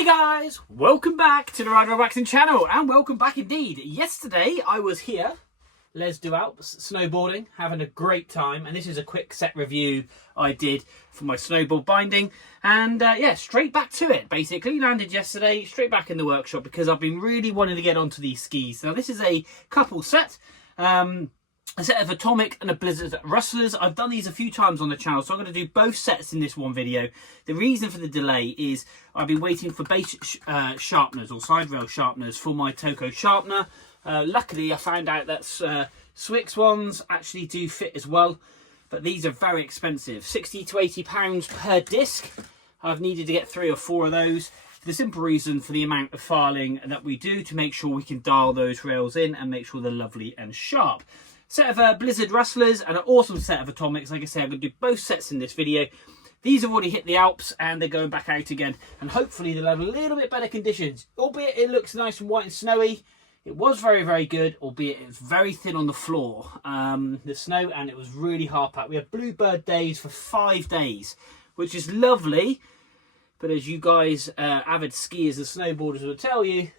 Hey guys, welcome back to the Rider Waxing channel, and welcome back indeed. Yesterday I was here, Les Deux Alpes, snowboarding, having a great time, and this is a quick set review I did for my snowboard binding, and yeah, straight back to it. Basically landed yesterday, straight back in the workshop because I've been really wanting to get onto these skis. Now this is a couple set. A set of Atomic and a Blizzard Rustlers. I've done these a few times on the channel, so I'm going to do both sets in this one video. The reason for the delay is I've been waiting for base sharpeners or side rail sharpeners for my Toco sharpener. Luckily, I found out that Swix ones actually do fit as well, but these are very expensive, 60 to 80 pounds per disc. I've needed to get 3 or 4 of those for the simple reason for the amount of filing that we do to make sure we can dial those rails in and make sure they're lovely and sharp. Set of Blizzard Rustlers and an awesome set of Atomics. Like I say, I'm going to do both sets in this video. These have already hit the Alps and they're going back out again, and hopefully they'll have a little bit better conditions. Albeit it looks nice and white and snowy, it was very, very good, albeit it was very thin on the floor, the snow, and it was really hard packed. We had bluebird days for 5 days, which is lovely, but as you guys avid skiers and snowboarders will tell you,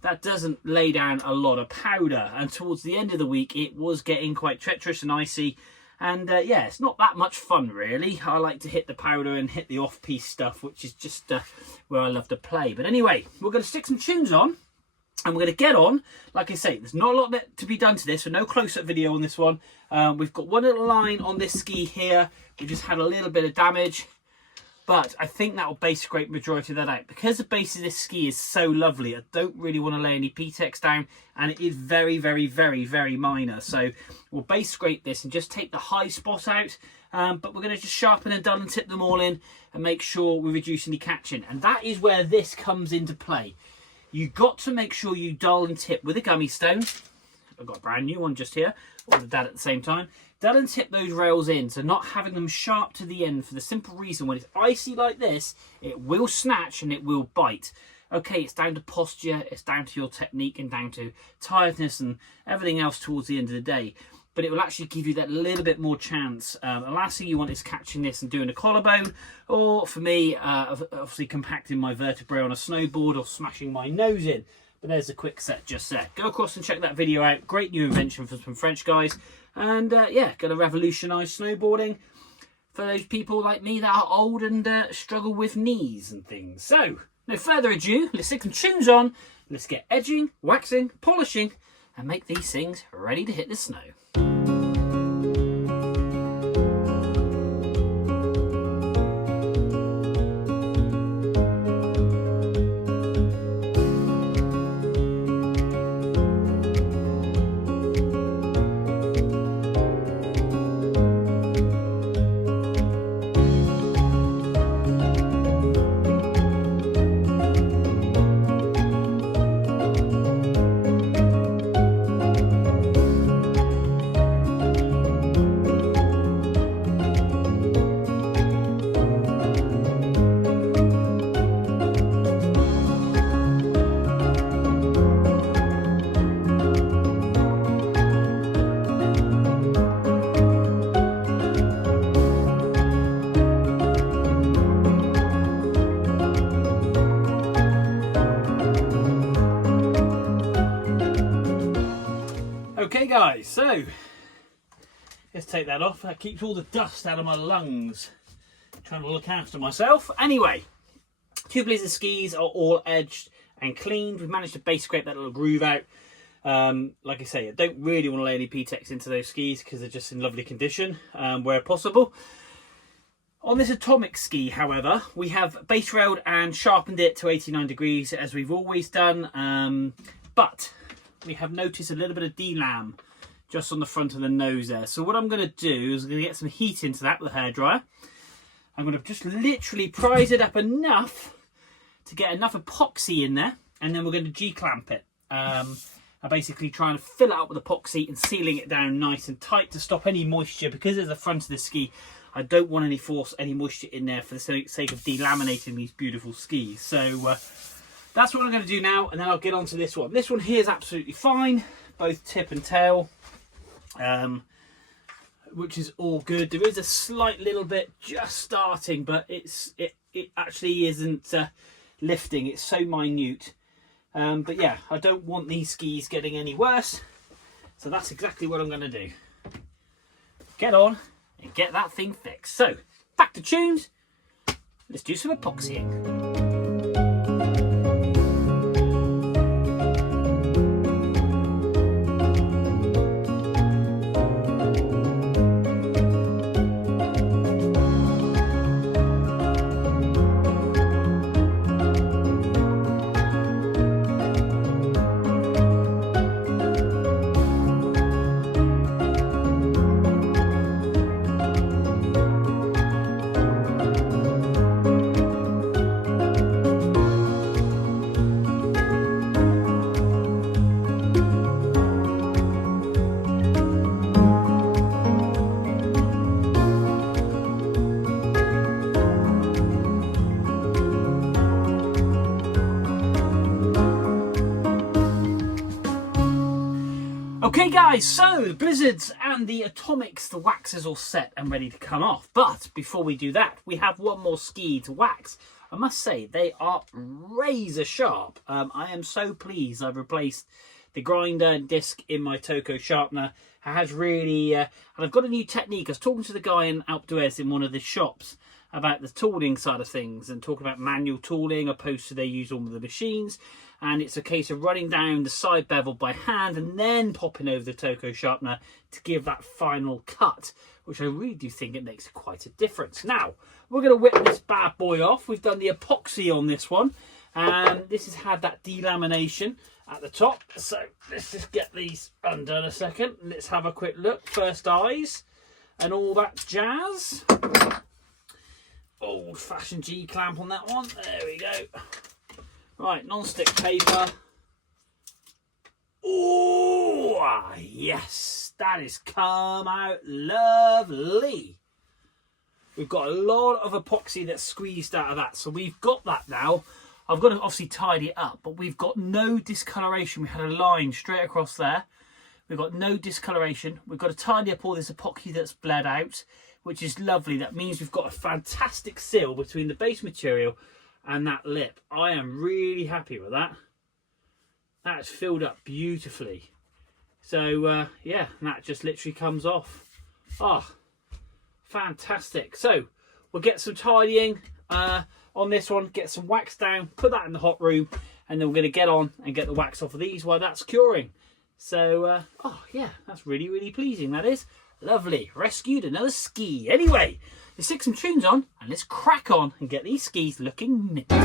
that doesn't lay down a lot of powder, and towards the end of the week it was getting quite treacherous and icy, and yeah, it's not that much fun really. I like to hit the powder and hit the off-piste stuff, which is just where I love to play. But anyway, we're going to stick some tunes on and we're going to get on. Like I say, there's not a lot to be done to this, so no close-up video on this one. We've got one little line on this ski here, we just had a little bit of damage, but I think that will base scrape majority of that out. Because the base of this ski is so lovely, I don't really want to lay any P-Tex down, and it is very, very, very, very minor. So we'll base scrape this and just take the high spot out, but we're going to just sharpen and dull and tip them all in and make sure we reduce any catching. And that is where this comes into play. You've got to make sure you dull and tip with a gummy stone. I've got a brand new one just here, or that at the same time. Dull and tip those rails in, so not having them sharp to the end, for the simple reason when it's icy like this, it will snatch and it will bite. Okay, it's down to posture, it's down to your technique and down to tiredness and everything else towards the end of the day. But it will actually give you that little bit more chance. The last thing you want is catching this and doing a collarbone, or for me, obviously compacting my vertebrae on a snowboard or smashing my nose in. But there's a quick set just there. Go across and check that video out. Great new invention from some French guys. And yeah, going to revolutionise snowboarding for those people like me that are old and struggle with knees and things. So, no further ado, let's stick some tunes on. Let's get edging, waxing, polishing, and make these things ready to hit the snow. Okay guys, so let's take that off. That keeps all the dust out of my lungs. Trying to look after myself. Anyway, 2 Blizzard skis are all edged and cleaned. We've managed to base scrape that little groove out. Like I say, I don't really want to lay any P-Tex into those skis because they're just in lovely condition where possible. On this Atomic ski, however, we have base railed and sharpened it to 89 degrees as we've always done, but we have noticed a little bit of delam just on the front of the nose there. So what I'm going to do is I'm going to get some heat into that with a hairdryer. I'm going to just literally prise it up enough to get enough epoxy in there, and then we're going to G-clamp it. I'm basically trying to fill it up with epoxy and sealing it down nice and tight to stop any moisture, because there's the front of the ski. I don't want any moisture in there for the sake of delaminating these beautiful skis. So that's what I'm going to do now, and then I'll get on to this one. This one here is absolutely fine, both tip and tail, which is all good. There is a slight little bit just starting, but it actually isn't lifting. It's so minute. But yeah, I don't want these skis getting any worse. So that's exactly what I'm going to do. Get on and get that thing fixed. So, back to tunes. Let's do some epoxying. Okay guys, so the Blizzards and the Atomics, the wax is all set and ready to come off. But before we do that, we have one more ski to wax. I must say, they are razor sharp. I am so pleased I've replaced the grinder disc in my Toco sharpener. It has really, and I've got a new technique. I was talking to the guy in Alpe d'Huez in one of the shops about the tooling side of things and talking about manual tooling opposed to they use all of the machines. And it's a case of running down the side bevel by hand and then popping over the Toco sharpener to give that final cut, which I really do think it makes quite a difference. Now, we're going to whip this bad boy off. We've done the epoxy on this one, and this has had that delamination at the top. So let's just get these undone a second. Let's have a quick look. First eyes and all that jazz. Old-fashioned G-clamp on that one. There we go. Right, non-stick paper. Oh, yes, that has come out lovely. We've got a lot of epoxy that's squeezed out of that, so we've got that now. I've got to obviously tidy it up, but we've got no discoloration. We had a line straight across there. We've got no discoloration. We've got to tidy up all this epoxy that's bled out, which is lovely. That means we've got a fantastic seal between the base material and that lip. I am really happy with that. That's filled up beautifully. So yeah, that just literally comes off. Oh, fantastic. So we'll get some tidying on this one, get some wax down, put that in the hot room, and then we're going to get on and get the wax off of these while that's curing. So oh yeah, that's really, really pleasing. That is lovely. Rescued another ski. Anyway, let's stick some tunes on and let's crack on and get these skis looking nippy.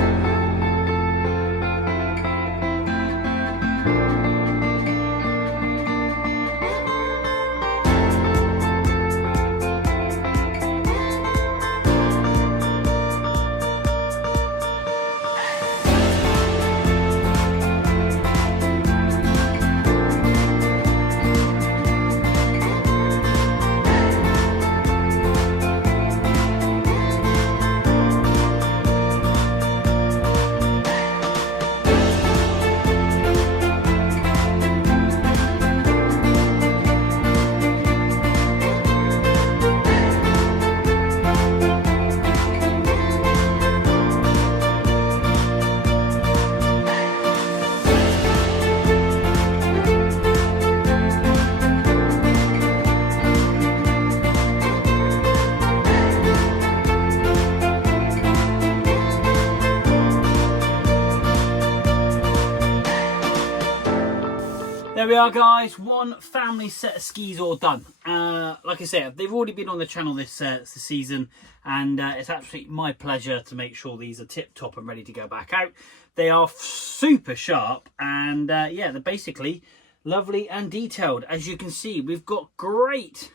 There we are guys, one family set of skis all done. Like I said, they've already been on the channel this season, and it's absolutely my pleasure to make sure these are tip top and ready to go back out. They are super sharp, and yeah, they're basically lovely and detailed. As you can see, we've got great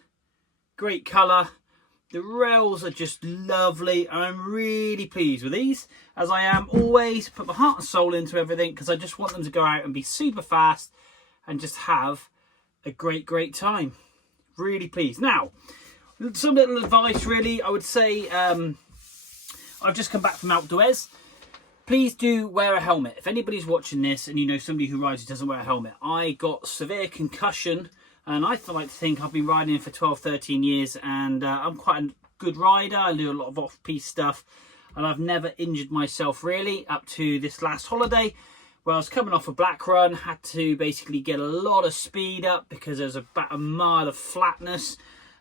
colour. The rails are just lovely. I'm really pleased with these, as I am always. Put my heart and soul into everything because I just want them to go out and be super fast and just have a great time. Really pleased. Now, some little advice really. I would say, I've just come back from Alpe d'Huez. Please do wear a helmet. If anybody's watching this and you know somebody who rides who doesn't wear a helmet, I got severe concussion, and I like to think I've been riding for 12, 13 years, and I'm quite a good rider. I do a lot of off-piste stuff. and I've never injured myself really up to this last holiday, where I was coming off a black run, had to basically get a lot of speed up because there's about a mile of flatness,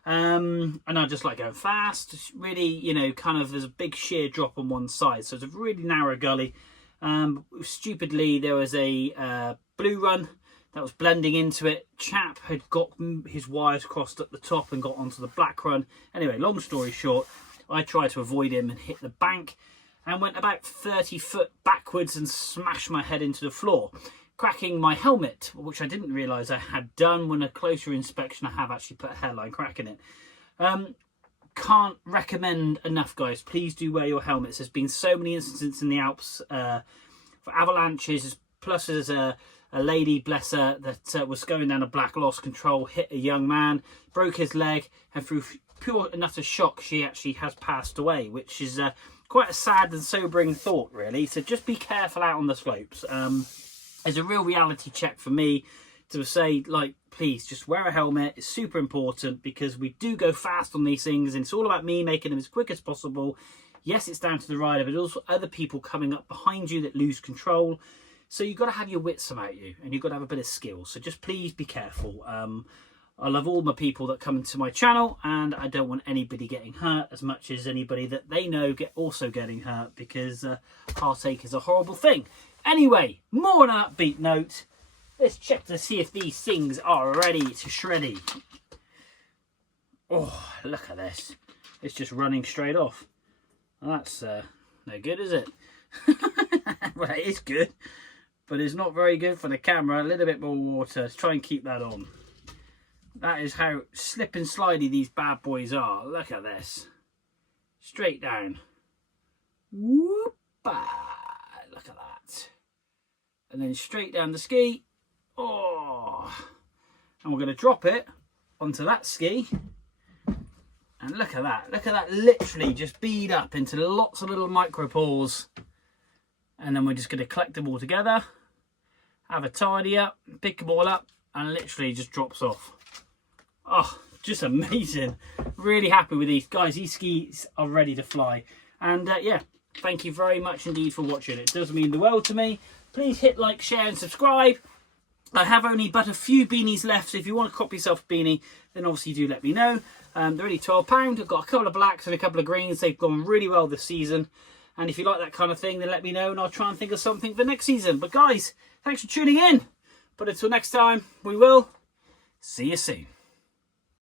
and I just like going fast. It's really, you know, kind of, there's a big sheer drop on one side, so it's a really narrow gully. Stupidly, there was a blue run that was blending into it. Chap had got his wires crossed at the top and got onto the black run. Anyway, long story short, I tried to avoid him and hit the bank and went about 30 foot backwards and smashed my head into the floor, cracking my helmet, which I didn't realise I had done. When a closer inspection, I have actually put a hairline crack in it. Can't recommend enough, guys. Please do wear your helmets. There's been so many incidents in the Alps for avalanches, plus there's a lady, bless her, that was going down a black, lost control, hit a young man, broke his leg, and through pure and utter shock, she actually has passed away, which is quite a sad and sobering thought, really. So just be careful out on the slopes. It's a real reality check for me to say, like, please just wear a helmet. It's super important because we do go fast on these things, and it's all about me making them as quick as possible. Yes, it's down to the rider, but also other people coming up behind you that lose control. So you've got to have your wits about you, and you've got to have a bit of skill. So just please be careful. I love all my people that come into my channel, and I don't want anybody getting hurt as much as anybody that they know also getting hurt, because heartache is a horrible thing. Anyway, more on an upbeat note. Let's check to see if these things are ready to shreddy. Oh, look at this. It's just running straight off. Well, that's no good, is it? Well, it is good, but it's not very good for the camera. A little bit more water. Let's try and keep that on. That is how slip and slidey these bad boys are. Look at this. Straight down. Whoop! Look at that. And then straight down the ski. Oh! And we're going to drop it onto that ski. And look at that. Look at that literally just bead up into lots of little micro pores. And then we're just going to collect them all together. Have a tidy up. Pick them all up. And literally just drops off. Oh, just amazing. Really happy with these. Guys, these skis are ready to fly. And yeah, thank you very much indeed for watching. It does mean the world to me. Please hit like, share and subscribe. I have only but a few beanies left, so if you want to copy yourself a beanie, then obviously do let me know. They're only £12. I've got a couple of blacks and a couple of greens. They've gone really well this season. And if you like that kind of thing, then let me know, and I'll try and think of something for next season. But guys, thanks for tuning in. But until next time, we will see you soon.